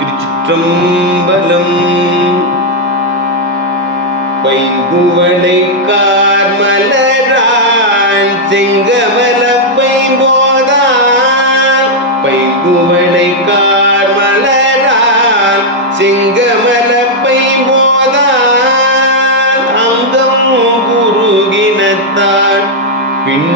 திருச்சிற்றம்பலம். பைங்குவளை கார்மலரான் செங்கவல பைம்போதான் பைங்குவளை கார்மலரான் செங்கமல பைம்போதான் அங்கம் குருகினத்தான் பின்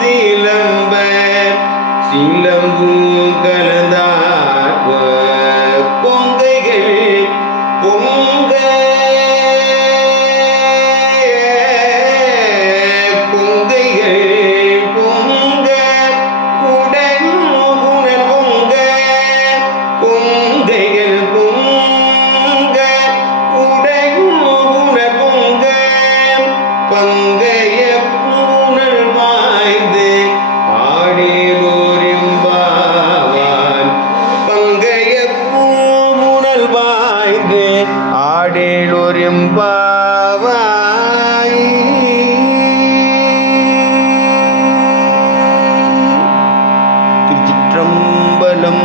சிலம்பு சிலம்பு ஆடேலுரிம்பாவாய் திருச்சிற்றம்பலம்